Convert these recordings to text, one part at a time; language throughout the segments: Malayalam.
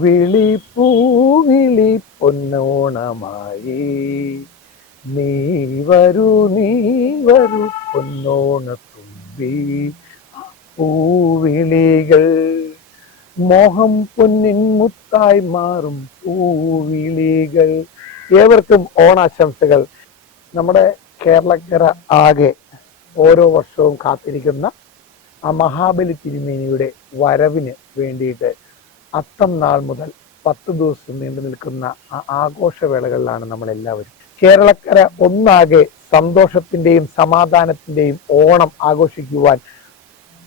പൂവിളി പൂവിളി പൊന്നോണമായി നീ നീ വരൂ പൊന്നോണത്തുമ്പി. പൂവിളികൾ മോഹം പൊന്നിൻ മുത്തായി മാറും പൂവിളികൾ. ഏവർക്കും ഓണാശംസകൾ. നമ്മുടെ കേരളക്കര ആകെ ഓരോ വർഷവും കാത്തിരിക്കുന്ന ആ മഹാബലി തിരുമേനിയുടെ വരവിന് വേണ്ടിയിട്ട് അത്തം നാൾ മുതൽ 10 ദിവസം നീണ്ടു നിൽക്കുന്ന ആ ആഘോഷവേളകളിലാണ് നമ്മളെല്ലാവരും. കേരളക്കര ഒന്നാകെ സന്തോഷത്തിന്റെയും സമാധാനത്തിന്റെയും ഓണം ആഘോഷിക്കുവാൻ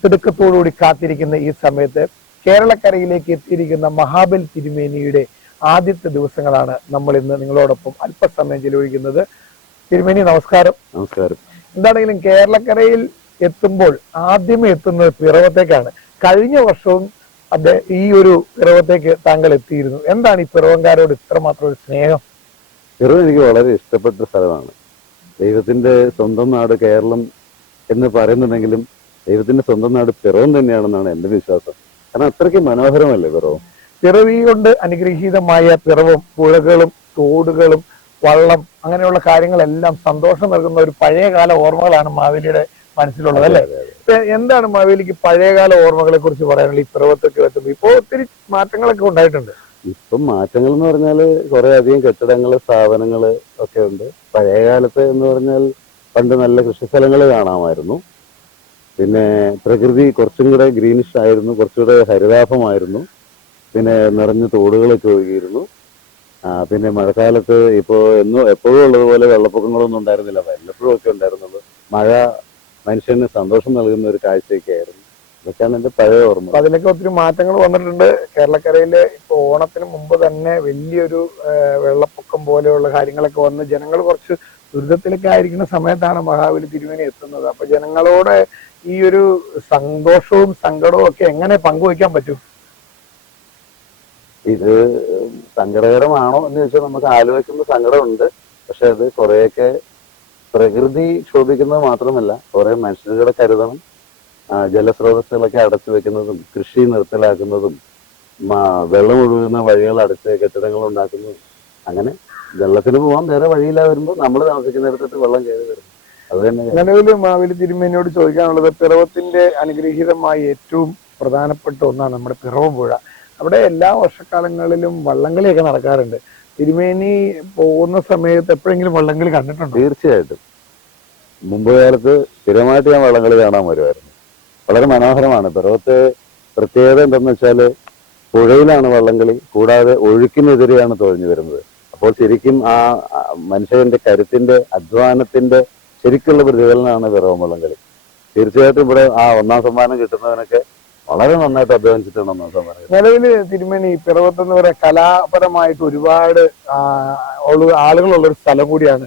തിടുക്കത്തോടുകൂടി കാത്തിരിക്കുന്ന ഈ സമയത്ത് കേരളക്കരയിലേക്ക് എത്തിയിരിക്കുന്ന മഹാബലി തിരുമേനിയുടെ ആദ്യത്തെ ദിവസങ്ങളാണ് നമ്മൾ ഇന്ന് നിങ്ങളോടൊപ്പം അല്പസമയം ചെലവഴിക്കുന്നത്. തിരുമേനി നമസ്കാരം. നമസ്കാരം. എന്താണെങ്കിലും കേരളക്കരയിൽ എത്തുമ്പോൾ ആദ്യമേ എത്തുന്നത് പിറവത്തേക്കാണ്. കഴിഞ്ഞ വർഷവും ഈ ഒരു പിറവത്തേക്ക് താങ്കൾ എത്തിയിരുന്നു. എന്താണ് ഈ പിറവംകാരോട് ഇത്രമാത്രം ഒരു സ്നേഹം? പിറവം എനിക്ക് വളരെ ഇഷ്ടപ്പെട്ട സ്ഥലമാണ്. ദൈവത്തിന്റെ സ്വന്തം നാട് കേരളം എന്ന് പറയുന്നുണ്ടെങ്കിലും ദൈവത്തിന്റെ സ്വന്തം നാട് പിറവം തന്നെയാണെന്നാണ് എന്റെ വിശ്വാസം. കാരണം അത്രയ്ക്ക് മനോഹരമല്ലേ പിറവം. പിറവി കൊണ്ട് അനുഗ്രഹീതമായ പിറവും പുഴകളും തോടുകളും വള്ളം അങ്ങനെയുള്ള കാര്യങ്ങളെല്ലാം സന്തോഷം നൽകുന്ന ഒരു പഴയകാല ഓർമ്മകളാണ് മാവേലിയുടെ മനസ്സിലുള്ളത് അല്ലേ? എന്താണ് മാവേലിക്ക് പഴയകാല ഓർമ്മകളെ കുറിച്ച് പറയാനുള്ള ഈ പിറവത്തൊക്കെ എത്തുമ്പോൾ? ഇപ്പോ ഒത്തിരി മാറ്റങ്ങളൊക്കെ ഉണ്ടായിട്ടുണ്ട്. ഇപ്പം മാറ്റങ്ങൾ എന്ന് പറഞ്ഞാല് കുറെ അധികം കെട്ടിടങ്ങള് സ്ഥാപനങ്ങള് ഒക്കെ ഉണ്ട്. പഴയ കാലത്ത് എന്ന് പറഞ്ഞാൽ പണ്ട് നല്ല കൃഷിസ്ഥലങ്ങൾ കാണാമായിരുന്നു. പിന്നെ പ്രകൃതി കുറച്ചും കൂടെ ഗ്രീനിഷ് ആയിരുന്നു, കുറച്ചുകൂടെ ഹരിതാഭമായിരുന്നു. പിന്നെ നിറഞ്ഞ തോടുകളൊക്കെ ഒഴുകിയിരുന്നു. പിന്നെ മഴക്കാലത്ത് എപ്പോഴും ഉള്ളതുപോലെ വെള്ളപ്പൊക്കങ്ങളൊന്നും ഉണ്ടായിരുന്നില്ല, വല്ലപ്പോഴും ഒക്കെ ഉണ്ടായിരുന്നുള്ളൂ. മഴ മനുഷ്യന് സന്തോഷം നൽകുന്ന ഒരു കാഴ്ചയൊക്കെ ആയിരുന്നു. ഇതൊക്കെയാണ് എന്റെ പഴയ ഓർമ്മ. അതിലൊക്കെ ഒത്തിരി മാറ്റങ്ങൾ വന്നിട്ടുണ്ട്. കേരളക്കരയിലെ ഇപ്പൊ ഓണത്തിന് മുമ്പ് തന്നെ വലിയൊരു വെള്ളപ്പൊക്കം പോലെയുള്ള കാര്യങ്ങളൊക്കെ വന്ന് ജനങ്ങൾ കുറച്ച് ദുരിതത്തിലൊക്കെ ആയിരിക്കുന്ന സമയത്താണ് മഹാബലി തിരുമേനി എത്തുന്നത്. അപ്പൊ ജനങ്ങളോട് ഈ ഒരു സന്തോഷവും സങ്കടവും ഒക്കെ എങ്ങനെ പങ്കുവയ്ക്കാൻ പറ്റും? ഇത് സങ്കടകരമാണോ എന്ന് ചോദിച്ചാൽ നമുക്ക് ആലോചിക്കുമ്പോൾ സങ്കടമുണ്ട്. പക്ഷെ അത് കുറെയൊക്കെ പ്രകൃതി ക്ഷോഭിക്കുന്നത് മാത്രമല്ല, കുറെ മനുഷ്യരുടെ കരുതണം. ജലസ്രോതസ്സുകളൊക്കെ അടച്ചു വെക്കുന്നതും കൃഷി നിർത്തലാക്കുന്നതും വെള്ളം ഒഴുകുന്ന വഴികൾ അടച്ച് കെട്ടിടങ്ങൾ ഉണ്ടാക്കുന്നതും, അങ്ങനെ വെള്ളത്തിന് പോകാൻ വേറെ വഴിയില്ലാതെ വരുമ്പോൾ നമ്മൾ താമസിക്കുന്നിടത്ത് വെള്ളം കയറി വരുന്നു. അത് തന്നെ നിലവിൽ മാവേലി തിരുമേനിയോട് ചോദിക്കാനുള്ളത്, പിറവത്തിന്റെ അനുഗ്രഹീതമായ ഏറ്റവും പ്രധാനപ്പെട്ട ഒന്നാണ് നമ്മുടെ പിറവം പുഴ. അവിടെ എല്ലാ വർഷക്കാലങ്ങളിലും വള്ളംകളിയൊക്കെ നടക്കാറുണ്ട്. തിരുമേനി പോകുന്ന സമയത്ത് എപ്പോഴെങ്കിലും വള്ളംകളി കണ്ടിട്ടുണ്ടോ? തീർച്ചയായിട്ടും. മുമ്പ് കാലത്ത് സ്ഥിരമായിട്ട് ഞാൻ വള്ളംകളി കാണാൻ വരുമായിരുന്നു. വളരെ മനോഹരമാണ്. പിറവത്തെ പ്രത്യേകത എന്തെന്ന് വെച്ചാല് പുഴയിലാണ് വള്ളംകളി, കൂടാതെ ഒഴുക്കിനെതിരെയാണ് തുഴഞ്ഞു വരുന്നത്. അപ്പോൾ ശരിക്കും ആ മനുഷ്യന്റെ കരുത്തിന്റെ അധ്വാനത്തിന്റെ ശരിക്കുള്ള പ്രതിഫലനമാണ് പിറവം വള്ളംകളി. തീർച്ചയായിട്ടും ഇവിടെ ആ 1ാം സമ്മാനം കിട്ടുന്നവനൊക്കെ വളരെ നന്നായിട്ട് അധ്വാനിച്ചിട്ടാണ് 1ാം സമ്മാനം. നിലവില് തിരുമേനി പിറവത്തെന്ന് പറയാൻ കലാപരമായിട്ട് ഒരുപാട് ആളുകളുള്ളൊരു സ്ഥലം കൂടിയാണ്.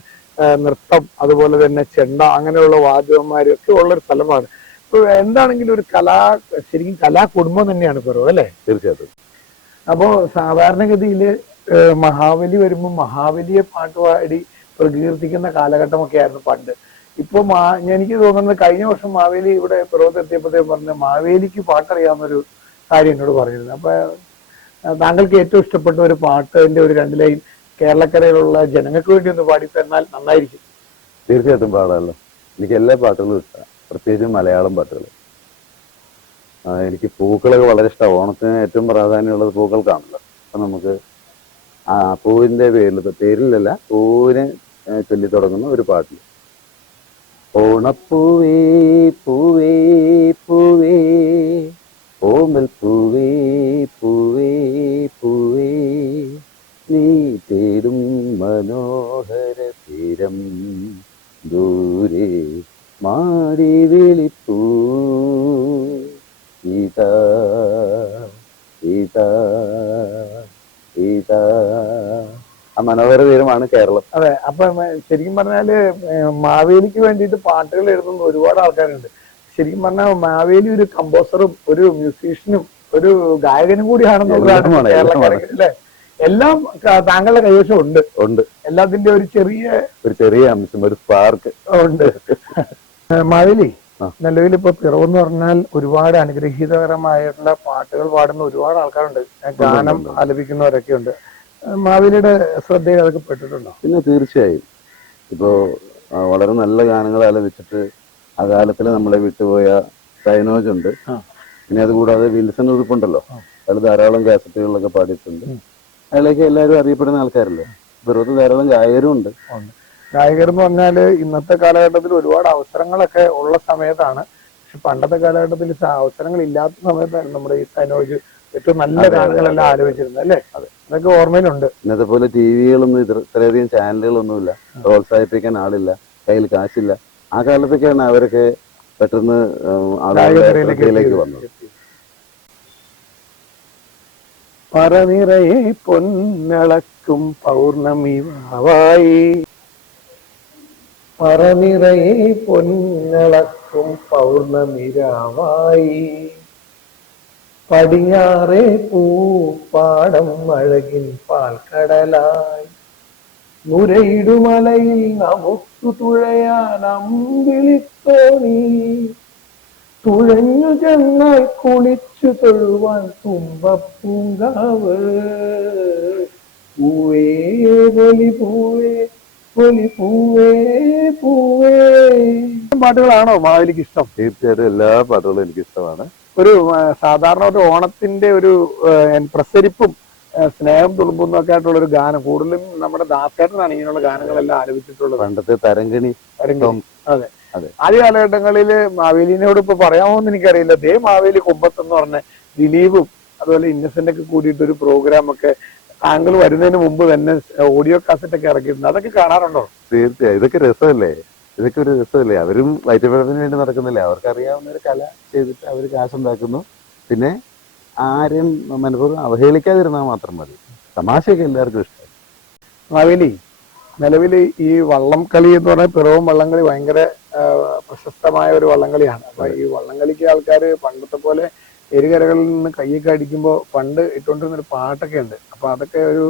നൃത്തം, അതുപോലെ തന്നെ ചെണ്ട, അങ്ങനെയുള്ള വാദ്യന്മാരും ഒക്കെ ഉള്ളൊരു സ്ഥലമാണ്. ഇപ്പൊ എന്താണെങ്കിലും ഒരു ശരിക്കും കലാകുടുംബം തന്നെയാണ് പിറവം അല്ലേ? തീർച്ചയായിട്ടും. അപ്പോ സാധാരണഗതിയില് മഹാബലി വരുമ്പോൾ മഹാബലിയെ പാട്ടുപാടി പ്രകീർത്തിക്കുന്ന കാലഘട്ടമൊക്കെ ആയിരുന്നു പണ്ട്. ഇപ്പൊ എനിക്ക് തോന്നുന്നത് കഴിഞ്ഞ വർഷം മാവേലി ഇവിടെ പിറവത്തെത്തിയപ്പോഴത്തേക്കും പറഞ്ഞ മാവേലിക്ക് പാട്ടറിയാവുന്നൊരു കാര്യം എന്നോട് പറഞ്ഞിരുന്നു. അപ്പൊ താങ്കൾക്ക് ഏറ്റവും ഇഷ്ടപ്പെട്ട ഒരു പാട്ടിന്റെ ഒരു 2 ലൈൻ കേരളക്കരയിലുള്ള ജനങ്ങൾക്ക് വേണ്ടി ഒന്ന് പാടി തന്നാൽ നന്നായിരിക്കും. തീർച്ചയായിട്ടും പാടാമല്ലോ. എനിക്ക് എല്ലാ പാട്ടുകളും ഇഷ്ടമാണ്, പ്രത്യേകിച്ചും മലയാളം പാട്ടുകൾ. എനിക്ക് പൂക്കളൊക്കെ വളരെ ഇഷ്ടമാണ്. ഓണത്തിന് ഏറ്റവും പ്രാധാന്യമുള്ളത് പൂക്കൾക്കാണല്ലോ. അപ്പൊ നമുക്ക് പൂവിന്റെ പേരിലല്ല, പൂവിനെ ചൊല്ലി തുടങ്ങുന്ന ഒരു പാട്ടിൽ, ഓണപ്പൂവേ പൂവേ പൂവേ ഓമൽ പൂവേ പൂവേ പൂവേ നീ തേടും മനോഹര തീരം ദൂരെ മാടി വിളിപ്പൂ ഇതാ ഇതാ ഇതാ. ആ മനോഹര തീരമാണ് കേരളം. അതെ. അപ്പൊ ശരിക്കും പറഞ്ഞാല് മാവേലിക്ക് വേണ്ടിയിട്ട് പാട്ടുകൾ എഴുതുന്ന ഒരുപാട് ആൾക്കാരുണ്ട്. ശരിക്കും പറഞ്ഞാൽ മാവേലി ഒരു കമ്പോസറും ഒരു മ്യൂസീഷ്യനും ഒരു ഗായകനും കൂടിയാണെന്നുള്ളതാണ് കേരളക്കരയിൽ അല്ലെ? എല്ലാം താങ്കളുടെ കൈവശം ഉണ്ട്. എല്ലാത്തിന്റെ ഒരു ചെറിയ അംശം, ഒരു സ്പാർക്ക് ഉണ്ട്. മാവേലി, നിലവിൽ ഇപ്പൊ പിറവെന്ന് പറഞ്ഞാൽ ഒരുപാട് അനുഗ്രഹീതകരമായിട്ടുള്ള പാട്ടുകൾ പാടുന്ന ഒരുപാട് ആൾക്കാരുണ്ട്, ഗാനം ആലപിക്കുന്നവരൊക്കെ ഉണ്ട്. മാവേലിയുടെ ശ്രദ്ധയിൽ അതൊക്കെ പെട്ടിട്ടുണ്ടോ? പിന്നെ തീർച്ചയായും ഇപ്പോ വളരെ നല്ല ഗാനങ്ങൾ ആലപിച്ചിട്ട് അകാലത്തിൽ നമ്മളെ വിട്ടുപോയ സൈനോജ് ഉണ്ട്. പിന്നെ അതുകൂടാതെ വിൽസൺ ഉറുപ്പുണ്ടല്ലോ, അയാൾ ധാരാളം കാസറ്റുകളിലൊക്കെ പാടിയിട്ടുണ്ട്. അയാളേക്ക് എല്ലാവരും അറിയപ്പെടുന്ന ആൾക്കാരല്ലേ. വെറുതെ ധാരാളം ഗായകരും ഉണ്ട്. ഗായകർ എന്ന് പറഞ്ഞാല് ഇന്നത്തെ കാലഘട്ടത്തിൽ ഒരുപാട് അവസരങ്ങളൊക്കെ ഉള്ള സമയത്താണ്. പക്ഷെ പണ്ടത്തെ കാലഘട്ടത്തിൽ അവസരങ്ങൾ ഇല്ലാത്ത സമയത്തായിരുന്നു നമ്മുടെ ഈ സൈനോജ് ഏറ്റവും നല്ല ഗാനങ്ങളെല്ലാം ആലോചിച്ചിരുന്നത് അല്ലേ? അതൊക്കെ ഓർമ്മയിലുണ്ട്. ഇന്നത്തെ പോലെ ടിവികളൊന്നും ഇത്രയധികം ചാനലുകളൊന്നുമില്ല, പ്രോത്സാഹിപ്പിക്കാൻ ആളില്ല, കയ്യിൽ കാശില്ല. ആ കാലത്തൊക്കെയാണ് അവരൊക്കെ പെട്ടെന്ന് ആളുകളിലേക്ക് വന്നത്. പറനിറയെ പൊന്നളക്കും പൗർണമി വാവായി, പറനിറയെ പൊന്നളക്കും പൗർണമി രാവായി, പടിഞ്ഞാറേ പൂപ്പാടം അഴകിൻ പാൽക്കടലായി, നുരയിടുമലയിൽ നമുക്കു തുഴയാൻ അമ്പിളിത്തോണി, തുഴഞ്ഞു ചെന്നാൽ കുളിച്ചു തൊഴുവാൻ തുമ്പപ്പൂങ്കാവ്, പൂവേ പൊലി പൂവേ പൊലി പൂവേ പൂവേ. പാട്ടുകളാണോ മാവേലിക്ക് ഇഷ്ടം? തീർച്ചയായിട്ടും എല്ലാ പാട്ടുകളും എനിക്ക് ഇഷ്ടമാണ്. ഒരു സാധാരണ ഒരു ഓണത്തിന്റെ ഒരു പ്രസരിപ്പും സ്നേഹം തുളുമ്പുന്നൊക്കെ ഒക്കെ ആയിട്ടുള്ള ഒരു ഗാനം കൂടുതലും നമ്മുടെ ദാസേട്ടനാണ് ഇങ്ങനെയുള്ള ഗാനങ്ങളെല്ലാം ആലപിച്ചിട്ടുള്ളത്. പണ്ടത്തെ തരംഗിണി. അതെ, ആദ്യ കാലഘട്ടങ്ങളില് മാവേലിനോട് ഇപ്പൊ പറയാമോന്ന് എനിക്കറിയില്ല. ദേ മാവേലി കുമ്പത്ത് എന്ന് പറഞ്ഞ ദിലീപും അതുപോലെ ഇന്നസെന്റ് ഒക്കെ കൂടിയിട്ട് ഒരു പ്രോഗ്രാം ഒക്കെ താങ്കൾ വരുന്നതിന് മുമ്പ് തന്നെ ഓഡിയോ കാസറ്റ് ഒക്കെ ഇറക്കിയിട്ടുണ്ട്. അതൊക്കെ കാണാറുണ്ടോ? തീർച്ചയായും. ഇതൊക്കെ രസമല്ലേ, ഇതൊക്കെ ഒരു രസമല്ലേ. അവരും വയറ്റുപഴപ്പിന് വേണ്ടി നടക്കുന്നില്ലേ, അവർക്ക് അറിയാവുന്ന ഒരു കല ചെയ്തിട്ട് അവർ കാശുണ്ടാക്കുന്നു. പിന്നെ ആരും മനഃപൂർവ്വം അവഹേളിക്കാതിരുന്നാൽ മാത്രം മതി. തമാശയൊക്കെ എല്ലാവർക്കും ഇഷ്ടം. മാവേലി നിലവിൽ ഈ വള്ളം കളി എന്ന് പറഞ്ഞാൽ പിറവും വള്ളംകളി ഭയങ്കര പ്രശസ്തമായ ഒരു വള്ളംകളിയാണ്. അപ്പൊ ഈ വള്ളംകളിക്ക് ആൾക്കാര് പണ്ടത്തെ പോലെ എരുകരകളിൽ നിന്ന് കയ്യൊക്കെ അടിക്കുമ്പോൾ പണ്ട് ഇട്ടുകൊണ്ടിരുന്ന ഒരു പാട്ടൊക്കെ ഉണ്ട്. അപ്പൊ അതൊക്കെ ഒരു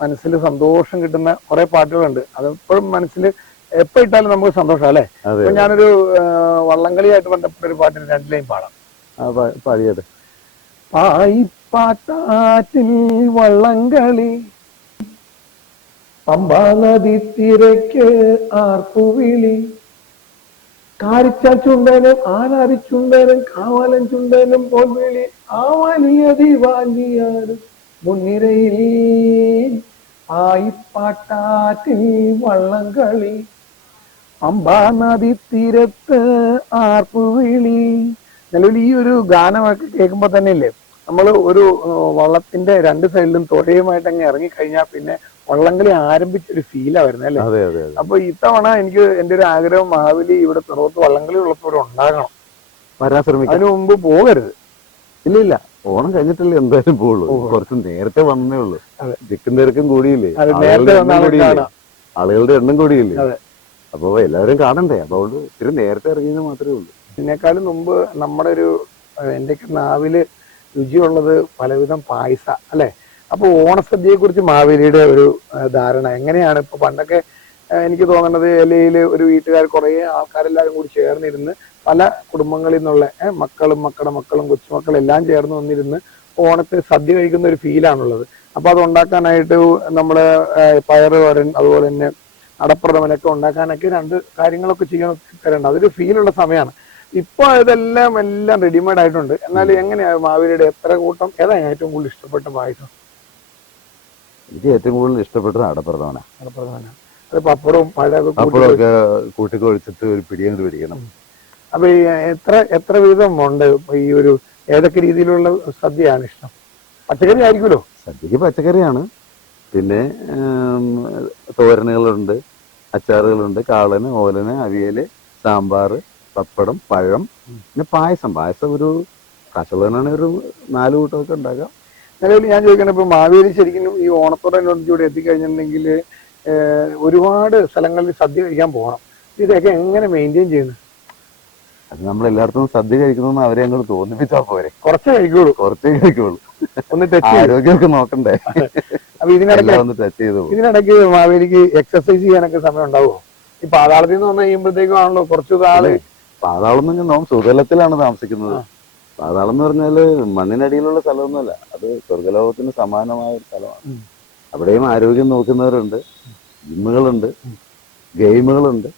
മനസ്സിൽ സന്തോഷം കിട്ടുന്ന കുറെ പാട്ടുകളുണ്ട്. അതെപ്പോഴും മനസ്സിൽ എപ്പോ ഇട്ടാലും നമുക്ക് സന്തോഷം അല്ലെ? അപ്പൊ ഞാനൊരു വള്ളംകളിയായിട്ട് ബന്ധപ്പെട്ട ഒരു പാട്ടിന് 2 ലൈൻ പാടാം. പാടിയത്. പായിപ്പാട്ടാറ്റിൽ വള്ളംകളി, പമ്പാ നദി തിരക്ക് ആർപ്പുവിളി, കാരിച്ച ചുണ്ടനും ആനാരി ചുണ്ടനും കാവലൻ ചുണ്ടനും പോൽവിളി, ആ വലിയ ദിവാലിയാരും മുൻനിരയിൽ, പായിപ്പാട്ടാറ്റിൽ വള്ളംകളി, പമ്പാ നദി തീരത്ത് ആർപ്പുവിളി. നിലവിൽ ഈ ഒരു ഗാനമൊക്കെ കേൾക്കുമ്പോ തന്നെ ഇല്ലേ നമ്മൾ ഒരു വള്ളത്തിന്റെ 2 സൈഡിലും തുഴയുമായിട്ട് അങ്ങ് ഇറങ്ങിക്കഴിഞ്ഞാൽ പിന്നെ വള്ളംകളി ആരംഭിച്ചൊരു ഫീലാ വരുന്നത് അല്ലേ? അപ്പൊ ഇത്തവണ എനിക്ക് എന്റെ ഒരു ആഗ്രഹം മാവേലി ഇവിടെ പിറവത്ത് വള്ളംകളി ഉള്ളപ്പോൾ ഉണ്ടാകണം, വരാൻ ശ്രമിക്കും. അതിനു മുമ്പ് പോകരുത്. ഇല്ല, ഓണം കഴിഞ്ഞിട്ടല്ലേ എന്തായാലും പോകുള്ളൂ. കുറച്ച് നേരത്തെ വന്നേ ഉള്ളൂ. ദിക്കും തിരക്കും കൂടിയില്ലേ, ആളുകളുടെ എണ്ണം കൂടിയില്ലേ. അപ്പൊ എല്ലാവരും കാണണ്ടേ. അപ്പൊ അതുകൊണ്ട് ഇത്തിരി നേരത്തെ ഇറങ്ങിയെന്ന് മാത്രമേ ഉള്ളൂ. ഇതിനേക്കാളും മുമ്പ് നമ്മുടെ ഒരു എന്റെയൊക്കെ നാവില് രുചിയുള്ളത് പലവിധം പായസ അല്ലെ? അപ്പൊ ഓണസദ്യയെ കുറിച്ച് മാവേലിയുടെ ഒരു ധാരണ എങ്ങനെയാണ്? ഇപ്പൊ പണ്ടൊക്കെ എനിക്ക് തോന്നുന്നത് ഇലയില് ഒരു വീട്ടുകാർ കുറെ ആൾക്കാരെല്ലാരും കൂടി ചേർന്നിരുന്ന് പല കുടുംബങ്ങളിൽ നിന്നുള്ള മക്കളും മക്കളുടെ മക്കളും കൊച്ചുമക്കളും എല്ലാം ചേർന്ന് വന്നിരുന്ന് ഓണത്തിന് സദ്യ കഴിക്കുന്ന ഒരു ഫീലാണുള്ളത്. അപ്പൊ അത് ഉണ്ടാക്കാനായിട്ട് നമ്മള് പയറ് തോരൻ അതുപോലെ തന്നെ അടപ്രഥമനൊക്കെ ഉണ്ടാക്കാനൊക്കെ 2 കാര്യങ്ങളൊക്കെ ചെയ്യണം തരേണ്ട അതൊരു ഫീലുള്ള സമയമാണ്. ഇപ്പൊ ഇതെല്ലാം റെഡിമെയ്ഡ് ആയിട്ടുണ്ട്. എന്നാൽ എങ്ങനെയാ മാവേലിയുടെ എത്ര കൂട്ടം ഏതാ ഏറ്റവും കൂടുതൽ ഇഷ്ടപ്പെട്ട പായസം? എനിക്ക് ഏറ്റവും കൂടുതൽ ഇഷ്ടപ്പെട്ടത് അടപ്രഥമന. അത് പപ്പടവും പപ്പടമൊക്കെ കൂട്ടിക്കൊഴിച്ചിട്ട് ഒരു പിടിയങ്ങ് പിടിക്കണം. അപ്പൊ ഈ എത്ര വീതം ഉണ്ട് ഈ ഒരു ഏതൊക്കെ രീതിയിലുള്ള സദ്യയാണ് ഇഷ്ടം? പച്ചക്കറി ആയിരിക്കുമല്ലോ? സദ്യക്ക് പച്ചക്കറിയാണ്. പിന്നെ തോരനുകളുണ്ട്, അച്ചാറുകളുണ്ട്, കാളന്, ഓലന്, അവിയല്, സാമ്പാറ്, പപ്പടം, പഴം, പിന്നെ പായസം ഒരു കാശുള്ളവനാണ് ഒരു 4 കൂട്ടമൊക്കെ ഉണ്ടാക്കാം. നിലവിൽ ഞാൻ ചോദിക്കണം, ഇപ്പൊ മാവേലി ശരിക്കും ഈ ഓണത്തോടനുബന്ധിച്ചൂടെ എത്തിക്കഴിഞ്ഞിട്ടുണ്ടെങ്കിൽ ഒരുപാട് സ്ഥലങ്ങളിൽ സദ്യ കഴിക്കാൻ പോകണം. ഇതൊക്കെ എങ്ങനെ മെയിൻറ്റെയിൻ ചെയ്യുന്നത്? അത് നമ്മൾ എല്ലായിടത്തും സദ്യ കഴിക്കുന്നു അവരെ അങ്ങോട്ട് തോന്നിപ്പിച്ചാൽ പോരെ. കുറച്ചേ കഴിക്കുള്ളൂ. ഒന്ന് ആരോഗ്യമൊക്കെ നോക്കണ്ടേ. അപ്പൊ ഇതിനിടയ്ക്ക് മാവേലിക്ക് എക്സർസൈസ് ചെയ്യാനൊക്കെ സമയം ഉണ്ടാവുമോ? ഈ പാതാളത്തിൽ നിന്ന് വന്നു കഴിയുമ്പോഴത്തേക്കും ആണല്ലോ കുറച്ചു നാള് പാതാളം എന്ന് നാം സുതലത്തിലാണ് താമസിക്കുന്നത്. പാതാളം എന്ന് പറഞ്ഞാല് മണ്ണിനടിയിലുള്ള സ്ഥലമൊന്നുമല്ല, അത് സ്വർഗലോകത്തിന് സമാനമായ ഒരു സ്ഥലമാണ്. അവിടെയും ആരോഗ്യം നോക്കുന്നവരുണ്ട്, ജിമ്മുകളുണ്ട്, ഗെയിമുകളുണ്ട്.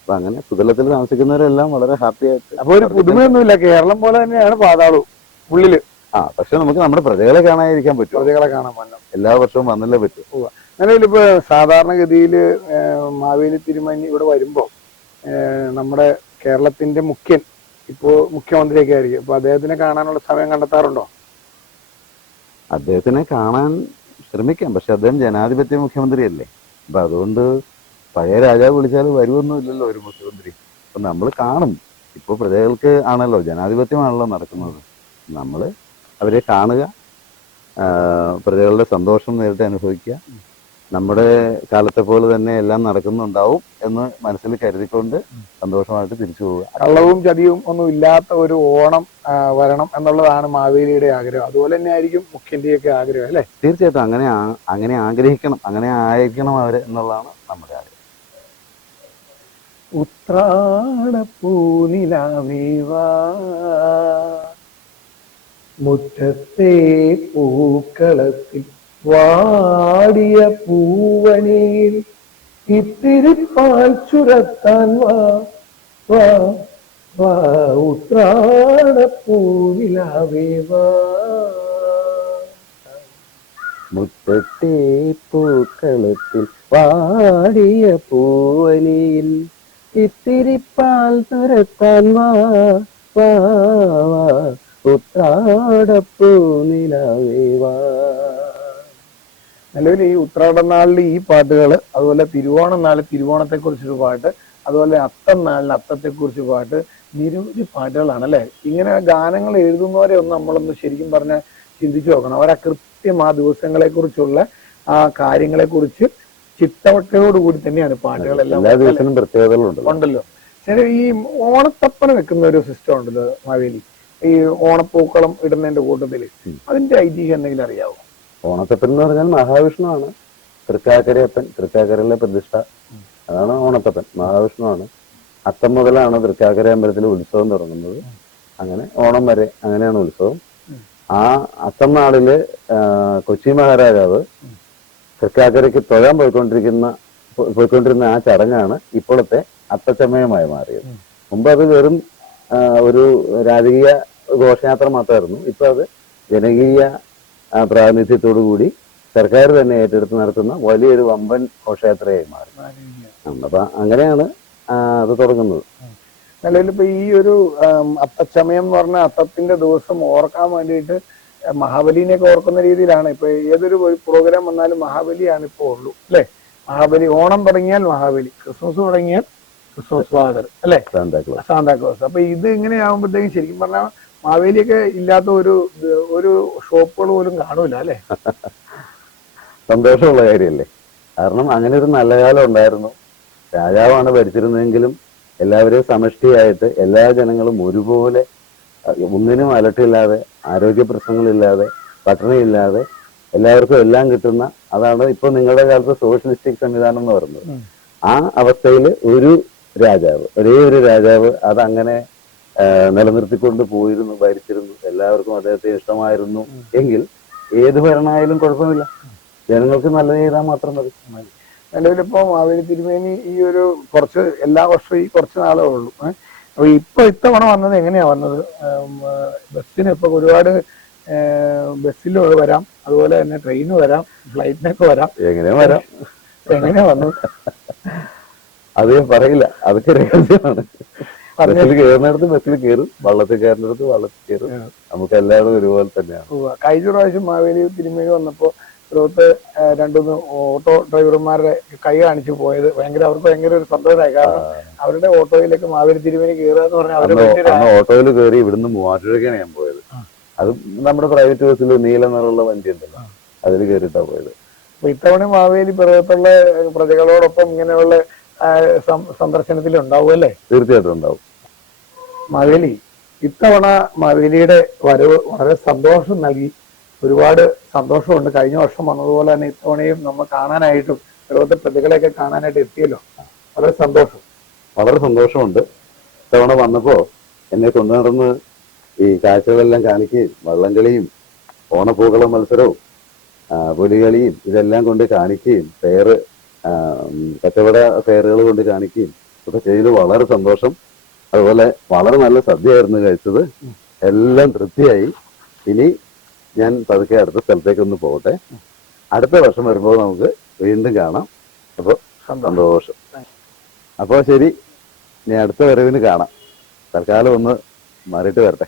അപ്പൊ അങ്ങനെ സുതലത്തിൽ താമസിക്കുന്നവരെല്ലാം വളരെ ഹാപ്പി ആയിട്ട്. അപ്പൊ ഒരു പുതുമയൊന്നുമില്ല, കേരളം പോലെ തന്നെയാണ് പാതാളവും ഉള്ളില്. പക്ഷെ നമുക്ക് നമ്മുടെ പ്രജകളെ കാണാതിരിക്കാൻ പറ്റും. പ്രജകളെ കാണാൻ പറ്റും, എല്ലാ വർഷവും വന്നല്ലേ പറ്റും. നിലവിലിപ്പോ സാധാരണഗതിയില് മാവേലി തിരുമേനി ഇവിടെ വരുമ്പോ നമ്മുടെ കേരളത്തിന്റെ മുഖ്യൻ ഇപ്പോ മുഖ്യമന്ത്രിയൊക്കെ ആയിരിക്കും, അപ്പൊ അദ്ദേഹത്തിനെ കാണാനുള്ള സമയം കണ്ടെത്താറുണ്ടോ? അദ്ദേഹത്തിനെ കാണാൻ ശ്രമിക്കാം, പക്ഷെ അദ്ദേഹം ജനാധിപത്യ മുഖ്യമന്ത്രിയല്ലേ. അപ്പൊ അതുകൊണ്ട് പഴയ രാജാവ് വിളിച്ചാൽ വരുമൊന്നുമില്ലല്ലോ ഒരു മുഖ്യമന്ത്രി. അപ്പൊ നമ്മൾ കാണും. ഇപ്പൊ പ്രജകൾക്ക് ആണല്ലോ, ജനാധിപത്യമാണല്ലോ നടക്കുന്നത്. നമ്മൾ അവരെ കാണുക, പ്രജകളുടെ സന്തോഷം നേരിട്ട് അനുഭവിക്കുക, നമ്മുടെ കാലത്തെ പോലെ തന്നെ എല്ലാം നടക്കുന്നുണ്ടാവും എന്ന് മനസ്സിൽ കരുതിക്കൊണ്ട് സന്തോഷമായിട്ട് തിരിച്ചു പോവുക. കള്ളവും ചതിയും ഒന്നും ഇല്ലാത്ത ഒരു ഓണം വരണം എന്നുള്ളതാണ് മാവേലിയുടെ ആഗ്രഹം. അതുപോലെ തന്നെ ആയിരിക്കും മുഖ്യന്റെയൊക്കെ ആഗ്രഹം, അല്ലെ? തീർച്ചയായിട്ടും അങ്ങനെ ആഗ്രഹിക്കണം, അങ്ങനെ ആയിരിക്കണം അവര് എന്നുള്ളതാണ് നമ്മുടെ ആഗ്രഹം. ഉത്രാടപ്പൂനിലാവേവാ മുറ്റത്തെ പൂക്കളത്തിൽ വാടിയ പൂവണിയിൽ ഇത്തിരി പാൽ ചുരത്താൻ വാ വാ വാ ഉത്രാടപ്പൂനിലാവേവാ. മുറ്റത്തെ പൂക്കളത്തിൽ വാടിയ പൂവനിയിൽ ഇത്തിരി പാൽ തുരത്താൻ വാ വാ വാ ഉത്രാടപ്പൂനിലാവേവാ. നിലവിൽ ഈ ഉത്രാടം നാളിൽ ഈ പാട്ടുകൾ, അതുപോലെ തിരുവോണം നാളിൽ തിരുവോണത്തെ കുറിച്ചൊരു പാട്ട്, അതുപോലെ അത്തം നാളിൽ അത്തത്തെ കുറിച്ച് പാട്ട്, നിരവധി പാട്ടുകളാണ് അല്ലെ. ഇങ്ങനെ ഗാനങ്ങൾ എഴുതുന്നവരെ ഒന്ന് നമ്മളൊന്ന് ശരിക്കും പറഞ്ഞാൽ ചിന്തിച്ചു നോക്കണം. അവർ കൃത്യം ആ ദിവസങ്ങളെ കുറിച്ചുള്ള ആ കാര്യങ്ങളെ കുറിച്ച് ചിട്ടവട്ടയോടുകൂടി തന്നെയാണ് പാട്ടുകളെല്ലാം ഉണ്ടല്ലോ. ശരി, ഈ ഓണത്തപ്പന വെക്കുന്ന ഒരു സിസ്റ്റം ഉണ്ടല്ലോ മാവേലി, ഈ ഓണപ്പൂക്കളം ഇടുന്നതിന്റെ കൂട്ടത്തില്, അതിന്റെ ഐതിഹ്യം എന്തെങ്കിലും അറിയാവോ? ഓണത്തപ്പൻ എന്ന് പറഞ്ഞാൽ മഹാവിഷ്ണുവാണ്. തൃക്കാക്കരയപ്പൻ, തൃക്കാക്കരയിലെ പ്രതിഷ്ഠ, അതാണ് ഓണത്തപ്പൻ. മഹാവിഷ്ണുവാണ്. അത്തം മുതലാണ് തൃക്കാക്കര അമ്പലത്തിൽ ഉത്സവം തുടങ്ങുന്നത്. അങ്ങനെ ഓണം വരെ അങ്ങനെയാണ് ഉത്സവം. ആ അത്തം നാളില് കൊച്ചി മഹാരാജാവ് തൃക്കാക്കരയ്ക്ക് തൊഴാൻ പോയിക്കൊണ്ടിരുന്ന ആ ചടങ്ങാണ് ഇപ്പോഴത്തെ അത്തച്ചമയമായി മാറിയത്. മുമ്പ് അത് വെറും ഒരു രാജകീയ ഘോഷയാത്ര മാത്രമായിരുന്നു. ഇപ്പൊ അത് ജനകീയ പ്രാതിനിധ്യത്തോടു കൂടി സർക്കാർ തന്നെ ഏറ്റെടുത്ത് നടത്തുന്ന വലിയൊരു വമ്പൻ ഘോഷയാത്രയായി മാറി. അപ്പൊ അങ്ങനെയാണ് അത് തുടങ്ങുന്നത്. നിലവിലിപ്പോ ഈ ഒരു അത്തച്ചമയം എന്ന് പറഞ്ഞാൽ അത്തത്തിന്റെ ദിവസം ഓർക്കാൻ വേണ്ടിയിട്ട് മഹാബലിനെയൊക്കെ ഓർക്കുന്ന രീതിയിലാണ് ഇപ്പൊ ഏതൊരു പ്രോഗ്രാം വന്നാലും മഹാബലിയാണ് ഇപ്പൊ ഉള്ളൂ, അല്ലെ? മഹാബലി, ഓണം തുടങ്ങിയാൽ മഹാബലി, ക്രിസ്മസ് തുടങ്ങിയാൽ ക്രിസ്മസ് ഫാദർ, അല്ലെ? സാന്താക്ലോസ്. അപ്പൊ ഇത് ഇങ്ങനെ ആകുമ്പോഴത്തേക്കും ശരിക്കും പറഞ്ഞാൽ മാവേലിയൊക്കെ ഇല്ലാത്ത ഒരു ഷോപ്പുകൾ പോലും കാണൂല, അല്ലെ? സന്തോഷമുള്ള കാര്യമല്ലേ. കാരണം അങ്ങനെ ഒരു നല്ല കാലം ഉണ്ടായിരുന്നു. രാജാവാണ് ഭരിച്ചിരുന്നതെങ്കിലും എല്ലാവരെയും സമഷ്ടിയായിട്ട് എല്ലാ ജനങ്ങളും ഒരുപോലെ, ഒന്നിനും അലട്ടില്ലാതെ, ആരോഗ്യ പ്രശ്നങ്ങളില്ലാതെ, പട്ടിണിയില്ലാതെ എല്ലാവർക്കും എല്ലാം കിട്ടുന്ന, അതാണ് ഇപ്പൊ നിങ്ങളുടെ കാലത്ത് സോഷ്യലിസ്റ്റിക് സംവിധാനം എന്ന് പറയുന്നത്. ആ അവസ്ഥയിൽ ഒരു രാജാവ്, ഒരേ ഒരു രാജാവ് അതങ്ങനെ നിലനിർത്തിക്കൊണ്ട് പോയിരുന്നു, ഭരിച്ചിരുന്നു. എല്ലാവർക്കും അദ്ദേഹത്തെ ഇഷ്ടമായിരുന്നു എങ്കിൽ ഏത് ഭരണമായാലും കുഴപ്പമില്ല. ജനങ്ങൾക്ക് നല്ലത് ചെയ്താൽ മാത്രം മതി. നിലവിലിപ്പോ മാവേലി തിരുമേനി ഈ ഒരു കുറച്ച് എല്ലാ വർഷവും ഈ കുറച്ച് നാളേ ഉള്ളൂ. അപ്പൊ ഇത്തവണ വന്നത് എങ്ങനെയാ വന്നത്? ബസ്സിന് ഇപ്പൊ ഒരുപാട് ബസ്സിൽ വരാം, അതുപോലെ തന്നെ ട്രെയിന് വരാം, ഫ്ലൈറ്റിനൊക്കെ വരാം. എങ്ങനെയാ വന്നത്? അത് ഞാൻ പറയില്ല, അതൊക്കെ രഹസ്യമാണ്. ബസ്സിൽ കയറുന്നിടത്ത് ബസ്സിൽ കയറും, വള്ളത്തിൽ കയറുന്നിടത്ത് വള്ളത്തിൽ കയറും. നമുക്ക് എല്ലാവരും ഒരുപോലെ തന്നെയാണ്. കഴിഞ്ഞ പ്രാവശ്യം മാവേലി തിരുമേനി വന്നപ്പോ രണ്ടുമൂന്ന് ഓട്ടോ ഡ്രൈവർമാരുടെ കൈ കാണിച്ചു പോയത് അവർക്ക് ഭയങ്കര ഒരു സന്തോഷമായി. കാരണം അവരുടെ ഓട്ടോയിലേക്ക് മാവേലി തിരുമേനി കയറുക എന്ന് പറഞ്ഞാൽ ഓട്ടോയിൽ കയറി ഇവിടുന്ന് മൂവാറ്റുപുഴയ്ക്കാണ് ഞാൻ പോയത്. അത് നമ്മുടെ പ്രൈവറ്റ് ബസ്സിൽ നീല നിറമുള്ള വണ്ടി ഉണ്ടല്ലോ, അതിൽ കയറിയിട്ടാ പോയത്. അപ്പൊ ഇത്തവണ മാവേലി പിറകത്തുള്ള പ്രജകളോടൊപ്പം ഇങ്ങനെയുള്ള സന്ദർശനത്തിൽ ഉണ്ടാവും, അല്ലേ? തീർച്ചയായിട്ടും ഉണ്ടാവും. മാവേലി ഇത്തവണ മാവേലിയുടെ വരവ് വളരെ സന്തോഷം നൽകി, ഒരുപാട് സന്തോഷമുണ്ട്. കഴിഞ്ഞ വർഷം വന്നതുപോലെ തന്നെ ഇത്തവണയും നമ്മൾ കാണാനായിട്ടും ഓരോരുത്തർ പ്രതികളെയൊക്കെ കാണാനായിട്ട് എത്തിയല്ലോ, വളരെ സന്തോഷം. വളരെ സന്തോഷമുണ്ട്. ഇത്തവണ വന്നപ്പോ എന്നെ കൊണ്ടു നടന്ന് ഈ കാഴ്ചകളെല്ലാം കാണിക്കുകയും വള്ളംകളിയും ഓണപ്പൂക്കള മത്സരവും പുലികളിയും ഇതെല്ലാം കൊണ്ട് കാണിക്കുകയും കച്ചവട ഫെയറുകൾ കൊണ്ട് കാണിക്കുകയും ഒക്കെ ചെയ്ത് വളരെ സന്തോഷം. അതുപോലെ വളരെ നല്ല സദ്യയായിരുന്നു കഴിച്ചത്. എല്ലാം തൃപ്തിയായി. ഇനി ഞാൻ പതുക്കെ അടുത്ത സ്ഥലത്തേക്കൊന്ന് പോകട്ടെ. അടുത്ത വർഷം വരുമ്പോൾ നമുക്ക് വീണ്ടും കാണാം. അപ്പോൾ സന്തോഷം. അപ്പോൾ ശരി, ഇനി അടുത്ത വരവിന് കാണാം. തൽക്കാലം ഒന്ന് മാറിയിട്ട് വരട്ടെ.